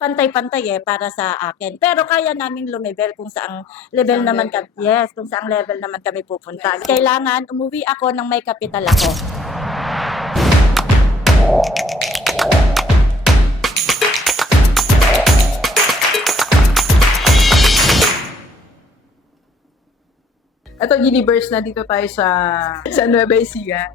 pantay-pantay para sa akin. Pero kaya naming lumevel kung saang level naman kami, yes, kung saang level naman kami pupunta. Kailangan umuwi ako ng may kapital ako. Ito, Universe, na dito tayo sa Nueva Ecija.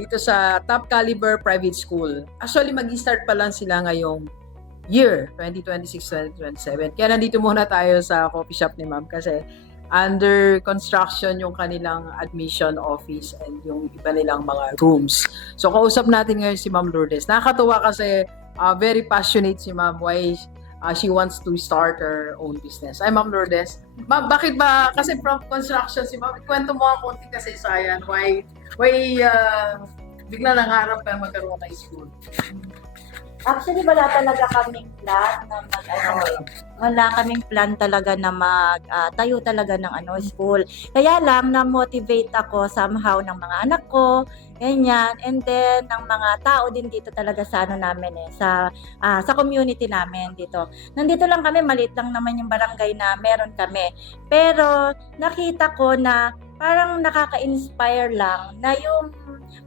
Dito sa Top Caliber Private School. Actually, mag-start pa lang sila ngayong year, 2026-2027. Kaya nandito muna tayo sa coffee shop ni Ma'am kasi under construction yung kanilang admission office and yung iba nilang mga rooms. So, kausap natin ngayon si Ma'am Lourdes. Nakakatuwa kasi very passionate si Ma'am why she wants to start her own business. Ay, Ma'am Lourdes. Ma'am, bakit ba, kasi from construction si Ma'am, kwento mo ang konti kasi sayan, why bigla nangarap ka magkaroon ng school? Actually, wala talaga kaming plan na wala kaming plan talaga na tayo talaga ng school. Kaya lang, na-motivate ako somehow ng mga anak ko, ganyan, and then ng mga tao din dito talaga sa namin sa community namin dito. Nandito lang kami, maliit lang naman yung barangay na meron kami. Pero nakita ko na parang nakaka-inspire lang na yung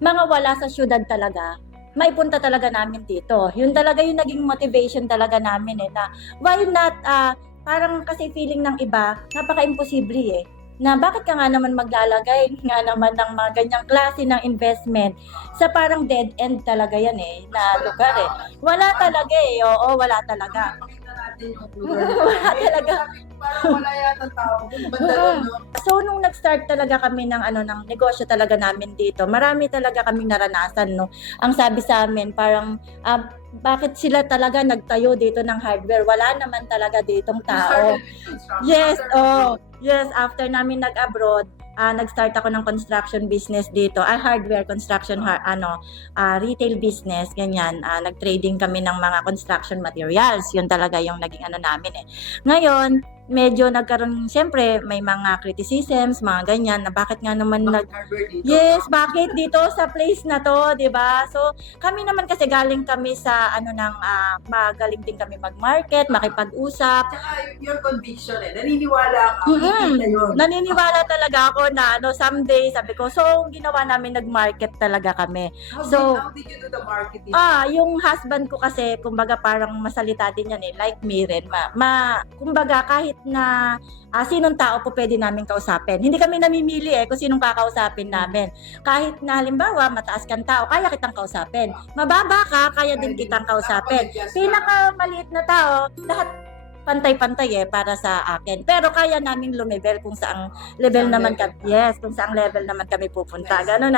mga wala sa syudad talaga, maipunta talaga namin dito. Yun talaga yung naging motivation talaga namin na why not, parang kasi feeling ng iba, napaka-imposible na bakit ka nga naman maglalagay nga naman ng mga ganyang klase ng investment sa parang dead end talaga yan na lugar Wala talaga oo, wala talaga. Wala talaga. Parang wala yata tao. So, nung nag-start talaga kami ng ng negosyo talaga namin dito, marami talaga kaming naranasan, no? Ang sabi sa amin, parang, bakit sila talaga nagtayo dito ng hardware? Wala naman talaga ditong tao. Yes, yes, after namin nag-abroad, nag-start ako ng construction business dito, hardware construction, retail business, ganyan. Nag-trading kami ng mga construction materials. Yun talaga yung naging namin Ngayon, medyo nagkaroon, siyempre, may mga criticisms, mga ganyan, na bakit nga naman Yes, bakit dito sa place na to, 'di ba? So, kami naman kasi galing kami sa magaling din kami mag-market, makipag-usap. Tsaka your conviction naniniwala ka, yun. Naniniwala talaga ako na someday, sabi ko, so ginawa namin, nag-market talaga kami. How did you do the marketing? Yung husband ko kasi, kumbaga parang masalita din yan like me rin. Kumbaga kahit na sinong tao po pwede namin kausapin. Hindi kami namimili kung sinong kakausapin namin. Kahit na halimbawa, mataas kang tao, kaya kitang kausapin. Mababa ka, kaya din kitang kausapin. Pinakamaliit na tao, lahat pantay-pantay para sa akin. Pero kaya naming lumevel kung saang level naman kami. Yes, kung saang level naman kami pupunta. Ganun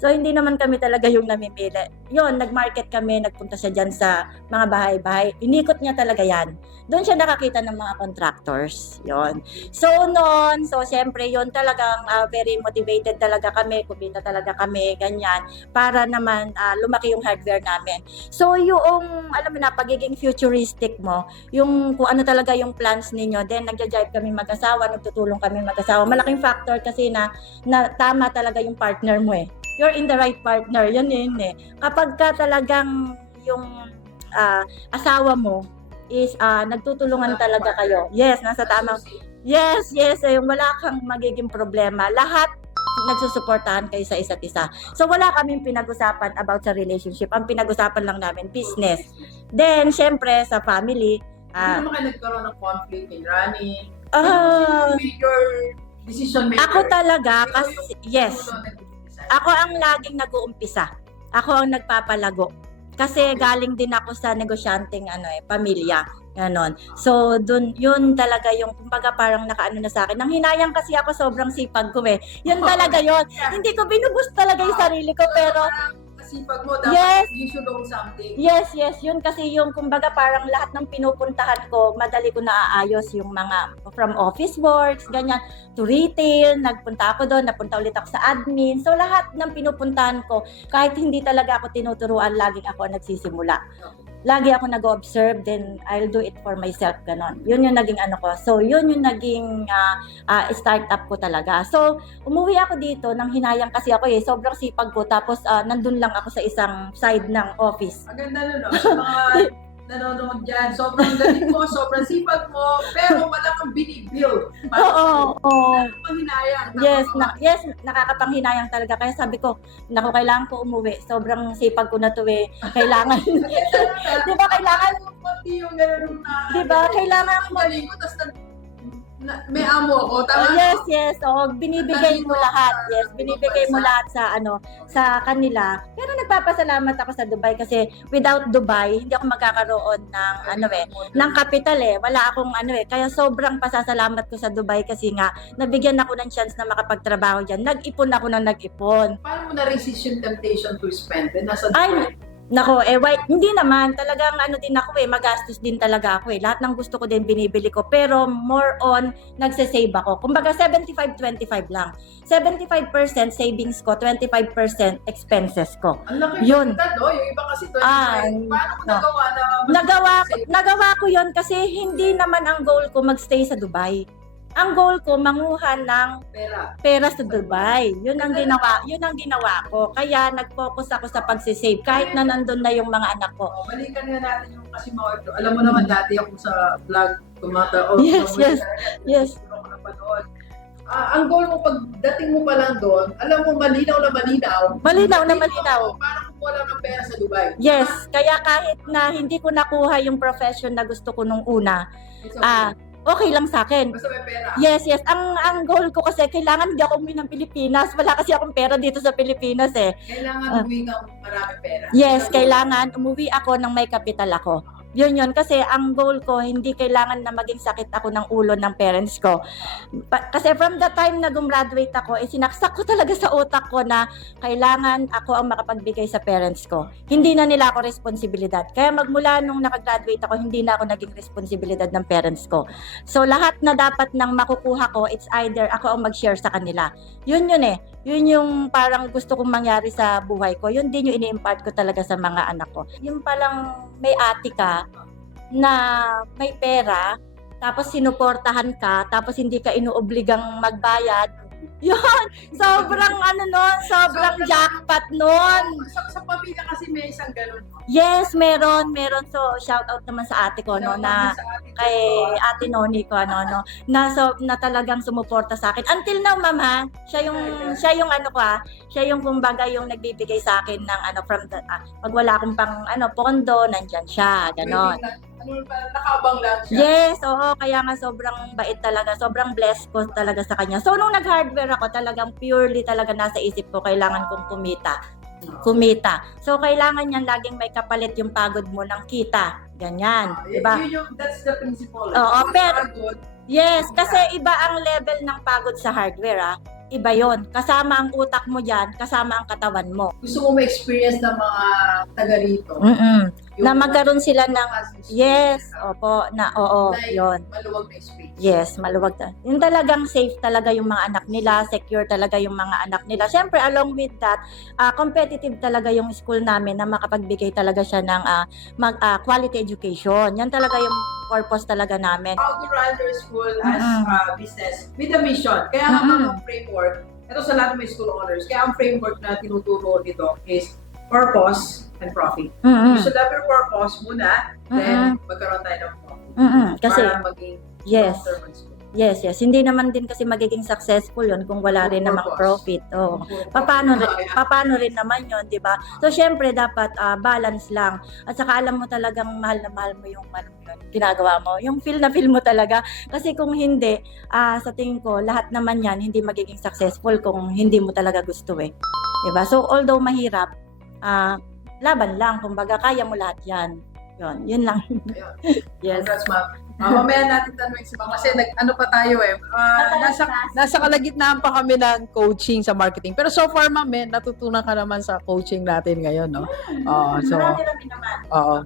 So, hindi naman kami talaga yung namimili. Yun, nag-market kami, nagpunta siya dyan sa mga bahay-bahay. Inikot niya talaga yan. Doon siya nakakita ng mga contractors. Yun. So, syempre, yun talagang very motivated talaga kami. Kumita talaga kami, ganyan. Para naman lumaki yung hardware namin. So, yung, alam mo na, pagiging futuristic mo, yung kung ano talaga yung plans ninyo, then nagja-jive kami mag-asawa, nagtutulong kami mag-asawa. Malaking factor kasi na tama talaga yung partner mo You're in the right partner. Yan Kapag ka talagang yung asawa mo is nagtutulungan talaga kayo. Yes, nasa tamang. Yes, yung wala kang magiging problema. Lahat nagsusuportahan kayo sa isa't isa. So wala kaming pinag-usapan about sa relationship. Ang pinag-usapan lang namin business. Then syempre sa family, hindi naman kayo nagkaroon ng conflict in running? Your decision maker? Ako talaga, kasi, yes. Ako ang laging nag-uumpisa. Ako ang nagpapalago. Kasi galing din ako sa negosyanteng pamilya. Ganon. So, yun talaga yung, kumbaga parang nakaano na sa akin. Nang hinayang kasi ako, sobrang sipag ko Yun talaga yun. Hindi ko binubus talaga yung sarili ko, pero sipag mo, dapat you should own something. Yes. Yun kasi yung, kumbaga parang lahat ng pinupuntahan ko, madali ko naaayos yung mga from office works, ganyan, to retail, nagpunta ako doon, napunta ulit ako sa admin. So lahat ng pinupuntahan ko, kahit hindi talaga ako tinuturuan, laging ako nagsisimula. Lagi ako nag-observe, then I'll do it for myself, ganon. Yun yung naging ko. So, yun yung naging startup ko talaga. So, umuwi ako dito nang hinayang kasi ako sobrang sipag ko. Tapos, nandun lang ako sa isang side ng office. Ang ganda nun, Sa mga nanonood mo dyan. Sobrang galing mo, sobrang sipag mo, pero wala kang binibuild. Oo, oo. Panghinayang. Yes, nakakapanghinayang talaga. Kaya sabi ko, naku, kailangan ko umuwi. Sobrang sipag ko na to eh. Kailangan, di ba kailangan, Pati yung gano'n na. di ba kailangan Ang galing ko, tapos may amo ako. Tama? yes, binibigay mo lahat. Yes, binibigay mo lahat sa kanila. Pero nagpapasalamat ako sa Dubai kasi without Dubai, hindi ako magkakaroon ng ng kapital eh. Wala akong kaya sobrang pasasalamat ko sa Dubai kasi nga nabigyan ako ng chance na makapagtrabaho diyan. Nag-ipon ako ng nag-ipon. Paano mo na-resist yung temptation to spend? Nasa Ay, nako, hindi naman. Talagang din ako magastos din talaga ako Lahat ng gusto ko din binibili ko. Pero more on, nagse-save ako. Kumbaga, 75-25 lang. 75% savings ko, 25% expenses ko. Ang laki Yun. yung iba kasi 25. Paano mo nagawa na? Nagawa ko yon kasi hindi naman ang goal ko magstay sa Dubai. Ang goal ko, manguha ng pera sa Dubai. Yun ang ginawa ko. Kaya nag-focus ako sa pagsisave kahit na nandun na yung mga anak ko. Balikan nga natin yung kasi mga alam mo naman dati ako sa vlog Yes. Ang goal mo pagdating mo pa lang doon, alam mo malinaw na malinaw. Parang wala ng pera sa Dubai. Yes, kaya kahit na hindi ko nakuha yung profession na gusto ko nung una, okay lang sa akin. Basta may pera. Yes. Ang goal ko kasi kailangan hindi ako umuwi ng Pilipinas. Wala kasi akong pera dito sa Pilipinas eh. Kailangan umuwi ka maraming pera. Yes, kailangan umuwi ako ng may kapital ako. Yun. Kasi ang goal ko, hindi kailangan na maging sakit ako ng ulo ng parents ko. Kasi from the time na gumraduate ako, sinaksak ko talaga sa utak ko na kailangan ako ang makapagbigay sa parents ko. Hindi na nila ako responsibilidad. Kaya magmula nung nakagraduate ako, hindi na ako naging responsibilidad ng parents ko. So lahat na dapat nang makukuha ko, it's either ako ang mag-share sa kanila. Yun eh. Yun yung parang gusto kong mangyari sa buhay ko. Yun din yung ini-impart ko talaga sa mga anak ko. Yung palang may ate ka na may pera, tapos sinuportahan ka, tapos hindi ka inuobligang magbayad. Yun! Sobrang sobrang jackpot nun. Sa pamilya kasi may isang ganun. Yes, meron. So, shout out naman sa ate ko, na kay ate Noni ko, na talagang sumuporta sa akin. Until now, mama, siya yung kumbaga yung nagbibigay sa akin ng from the, pag wala akong pang pondo, nandyan siya, ganon. Nakaabang lang siya. Yes, oo, kaya nga sobrang bait talaga, sobrang blessed ko talaga sa kanya. So, nung nag-hardware ako, talagang purely talaga nasa isip ko, kailangan kong kumita. So, kailangan yan laging may kapalit yung pagod mo ng kita. Ganyan, di ba? That's the principle. Oo, pero, yes, kasi iba ang level ng pagod sa hardware, Iba yon. Kasama ang utak mo dyan, kasama ang katawan mo. Gusto mo ma-experience ng mga taga rito. Na magkaroon sila ng, yes, opo, yon. Maluwag na space. Yes, maluwag. Yung talagang safe talaga yung mga anak nila, secure talaga yung mga anak nila. Siyempre, along with that, competitive talaga yung school namin na makapagbigay talaga siya ng quality education. Yan talaga yung purpose talaga namin. How to run your school as business with a mission. Kaya ang framework, ito sa lahat ng school owners, kaya ang framework na tinuturo dito is purpose and profit. You should have your purpose muna, then magkaroon tayo ng profit. Kasi, para maging yes. long-term school. Yes. Hindi naman din kasi magiging successful yon kung wala rin namang profit. Paano rin naman yon, di ba? So, syempre, dapat balance lang. At saka alam mo talagang mahal na mahal mo yung ginagawa mo. Yung feel na feel mo talaga. Kasi kung hindi, sa tingin ko, lahat naman yan hindi magiging successful kung hindi mo talaga gusto eh. Diba? So, although mahirap, laban lang. Kumbaga, kaya mo lahat yan. Yun lang. Yes. Congrats, ma'am. Mamaya natin tanongin si ma'am kasi ano pa tayo nasa kalagitnaan pa kami ng coaching sa marketing. Pero so far, ma'am, natutunan ka naman sa coaching natin ngayon, no? Marami naman. Oo.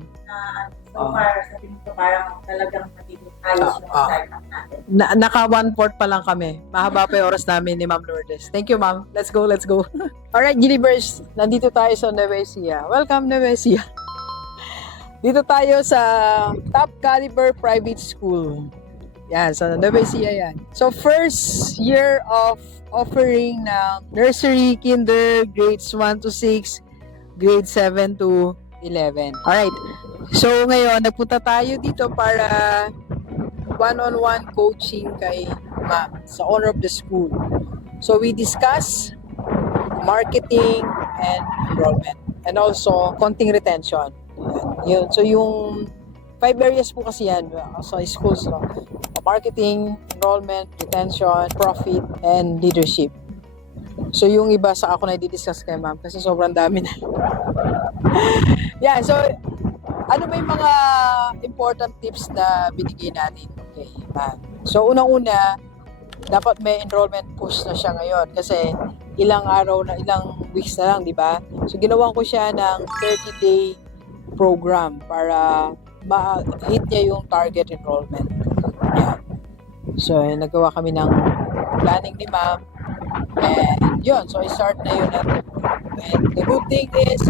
So far, sabi ko parang talagang magiging ayos yung startup natin. Naka 1/4 pa lang kami. Mahaba pa yung oras namin ni Ma'am Lourdes. Thank you, ma'am. Let's go. Alright, Gilibers. Nandito tayo sa Nuevesia. Welcome, Nuevesia. Dito tayo sa Top Caliber Private School. Yan, sa Nuevesia yan. So, first year of offering ng nursery, kinder, grades 1 to 6, grade 7 to 11. Alright. So ngayon, nagpunta tayo dito para one-on-one coaching kay ma'am sa owner of the school. So we discuss marketing and enrollment and also konting retention. Yun. So yung 5 areas po kasi yan sa schools, no? Marketing, enrollment, retention, profit, and leadership. So yung iba sa ako na i-discuss kay ma'am kasi sobrang dami na. Yeah, so ano ba yung mga important tips na binigay natin? Okay, ma'am. So unang-una, dapat may enrollment push na siya ngayon kasi ilang araw na, ilang weeks na lang, di ba? So ginawan ko siya ng 30-day program para ma-hit niya yung target enrollment. Yeah. So nagawa kami ng planning ni ma'am. And yun, so I-start na yun natin. And the good thing is,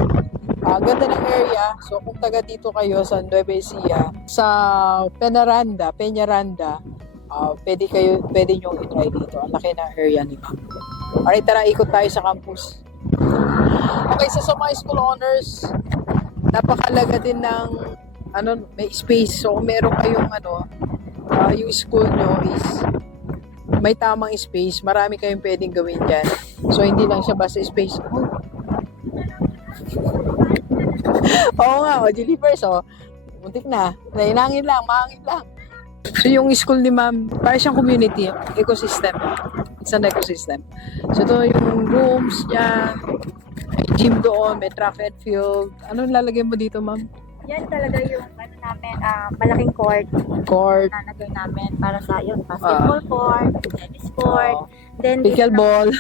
ganda ng area. So kung taga dito kayo sa Nueva Ecija, sa Peñaranda, pwede nyo i-try dito. Ang laki ng area ni ma'am. Alright, tara, ikot tayo sa campus. Okay, so sa mga school owners, napakalaga din ng may space. So kung meron kayong yung school nyo is may tamang space, marami kayong pwedeng gawin dyan. So hindi lang siya basta space. Oo nga, delivers, muntik na. Nainangin lang, mahangin lang. So yung school ni ma'am, para siyang community, ecosystem. It's an ecosystem. So ito yung rooms niya, may gym doon, may track and field. Ano lalagay mo dito, ma'am? Yan talaga yung namin, malaking court. Court. Nalagay namin para sa yun, basketball court, tennis court, then Pickleball.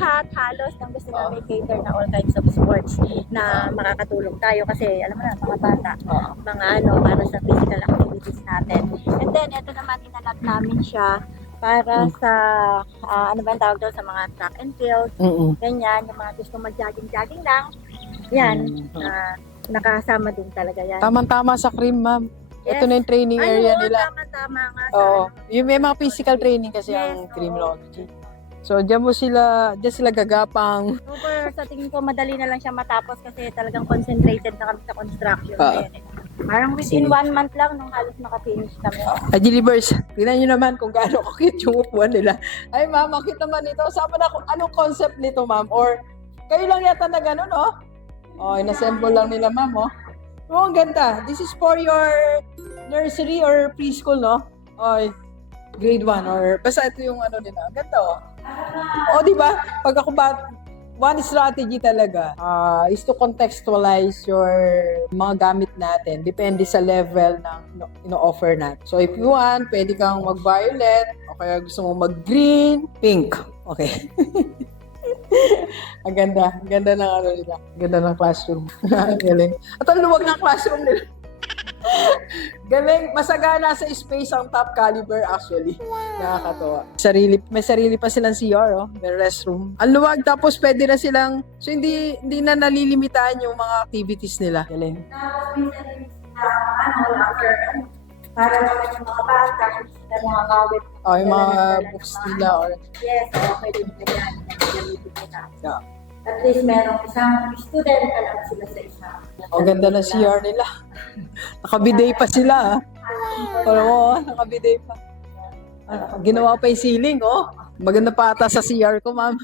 lahat halos ng gusto namin cater na all kinds of sports na makakatulong tayo kasi alam mo na mga bata, mga para sa physical activities natin. And then ito naman inalak namin siya para sa ano ba ang tawag doon sa mga track and field. Ganyan, yung mga gusto mag-jogging lang. Yan, nakasama din talaga yan. Tama-tama sa cream, ma'am. Yes. Ito na yung training area nila. Tama-tama nga. Oo. Yung may mga physical training kasi Yes, ang criminology. So, diyan sila gagapang. Super, sa tingin ko, madali na lang siya matapos kasi talagang concentrated na kami sa construction. Ngayon, parang within 1 month lang nung halos makafinish kami. Delivers, tingnan nyo naman kung gaano cute yung upuan nila. Ay, ma'am, ang cute naman ito. Sama na kung anong concept nito, ma'am? Or, kayo lang yata na gano'n, oh? Oh, inassemble lang nila, ma'am, oh. Oh, ang ganda. This is for your nursery or preschool, no? Oh, grade 1 or basta ito yung nila. Ang ganda, oh. Oh, di ba? Pag ako one strategy talaga is to contextualize your mga gamit natin. Depende sa level ng ino-offer natin. So, if you want, pwede kang mag-violet o kaya gusto mo mag-green, pink. Okay. Ang ganda ng nila. Ang ganda ng classroom. Galing. At ang luwag ng classroom nila. Galing. Masagana sa space ang Top Caliber actually. Nakakatawa. May sarili pa silang CR, oh. May restroom. Ang luwag, tapos pwede na silang, so hindi na nalilimitaan yung mga activities nila. Galing. Para naman yung mga bata, na mga kawit. Oh, yung mga books nila. Or... Yes, pwede nyo yan. Gamitin nila. Yeah. At least merong isang student ka lang sila sa isa. Ang ganda ng CR nila. Nakabiday pa sila. Alam mo, nakabiday pa. Ginawa pa yung ceiling, oh. Maganda pa ata sa CR ko, ma'am.